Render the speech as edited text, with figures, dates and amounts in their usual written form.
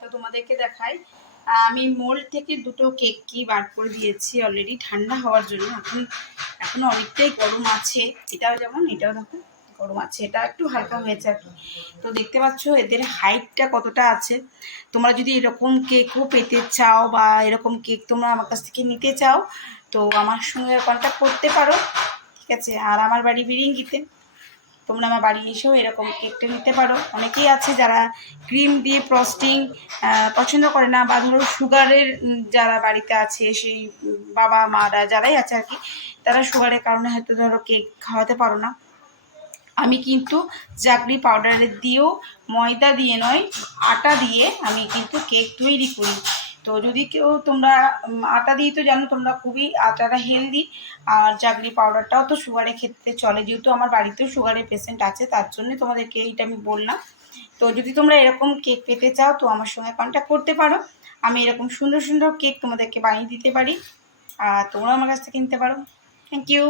তো তোমাদেরকে দেখাই। আমি মোল্ড থেকে দুটো কেক কি বার করে দিয়েছি অলরেডি ঠান্ডা হওয়ার জন্য। এখনো অনেকটাই গরম আছে, এটাও যেমন, এটাও দেখো গরম আছে, এটা একটু হালকা হয়েছে আর কি। তো দেখতে পাচ্ছ এদের হাইটটা কতটা আছে। তোমরা যদি এরকম কেকও পেতে চাও বা এরকম কেক তোমরা আমার কাছ থেকে নিতে চাও তো আমার সঙ্গে কন্ট্যাক্ট করতে পারো, ঠিক আছে। আর আমার বাড়ি বিরিঙ্গিতে, তোমরা আমার বাড়ি এসেও এরকম কেকটা নিতে পারো। অনেকেই আছে যারা ক্রিম দিয়ে ফ্রস্টিং পছন্দ করে না, বা ধরো সুগারের যারা বাড়িতে আছে, সেই বাবা মারা যারাই আছে আর কি, তারা সুগারের কারণে হয়তো ধরো কেক খাওয়াতে পারো না। আমি কিন্তু জাগরি পাউডারের দিয়েও, ময়দা দিয়ে নয়, আটা দিয়ে আমি কিন্তু কেক তৈরি করি। তো যদি কেউ তোমরা আটা দিয়ে, তো জানো তোমরা খুবই আটাটা হেলদি, আর জাগরি পাউডারটাও তো সুগারের ক্ষেত্রে চলে, যেহেতু আমার বাড়িতেও সুগারের পেশেন্ট আছে, তার জন্য তোমাদেরকে এইটা আমি বললাম। তো যদি তোমরা এরকম কেক পেতে চাও তো আমার সঙ্গে কন্ট্যাক্ট করতে পারো। আমি এরকম সুন্দর সুন্দর কেক তোমাদেরকে বানিয়ে দিতে পারি, আর তোমরাও আমার কাছ থেকে কিনতে পারো। Thank you.